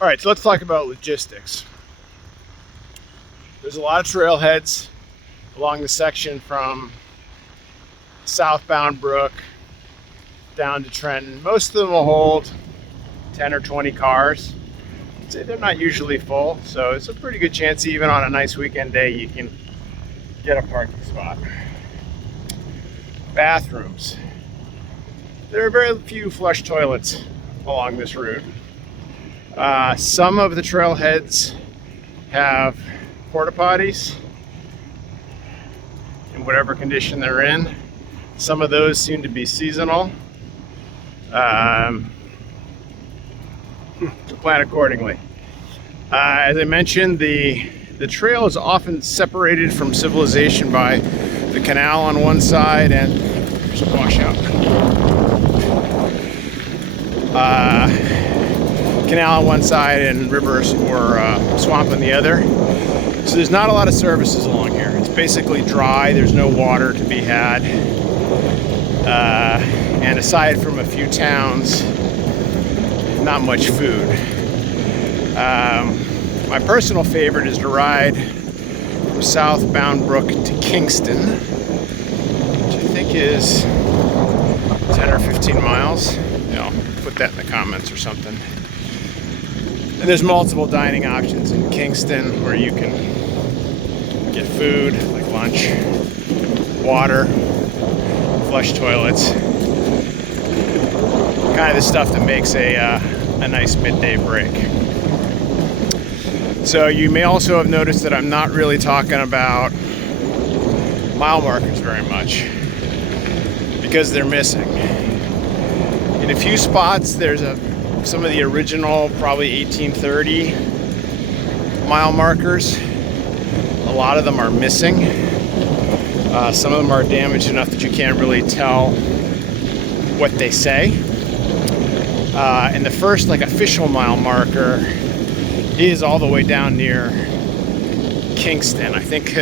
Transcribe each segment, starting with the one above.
All right, so let's talk about logistics. There's a lot of trailheads along the section from South Bound Brook down to Trenton. Most of them will hold 10 or 20 cars. They're not usually full, so it's a pretty good chance even on a nice weekend day you can get a parking spot. Bathrooms. There are very few flush toilets along this route. Some of the trailheads have porta potties in whatever condition they're in. Some of those seem to be seasonal. To plan accordingly. As I mentioned, the trail is often separated from civilization by the canal on one side and there's a washout. Canal on one side and rivers or swamp on the other. So there's not a lot of services along here. It's basically dry. There's no water to be had. And aside from a few towns, not much food. My personal favorite is to ride from South Bound Brook to Kingston, which I think is 10 or 15 miles. I'll put that in the comments or something. And there's multiple dining options in Kingston where you can get food like lunch, water, flush toilets, kind of the stuff that makes a nice midday break. So you may also have noticed that I'm not really talking about mile markers very much because they're missing. In a few spots there's some of the original, probably 1830 mile markers. A lot of them are missing. Some of them are damaged enough that you can't really tell what they say. And the first official mile marker is all the way down near Kingston. I think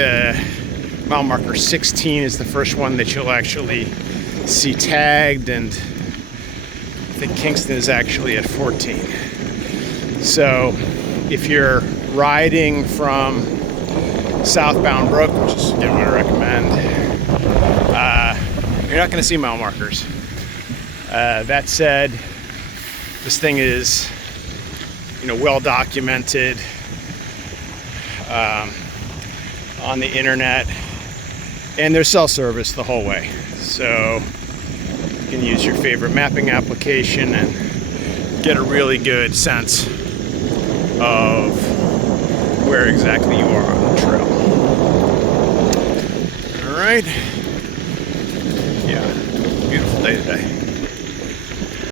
mile marker 16 is the first one that you'll actually see tagged, and I think Kingston is actually at 14. So if you're riding from South Bound Brook, which is again what I recommend, you're not going to see mile markers. That said, this thing is well documented on the internet, and there's cell service the whole way, so you can use your favorite mapping application and get a really good sense of where exactly you are on the trail. All right, yeah, beautiful day today.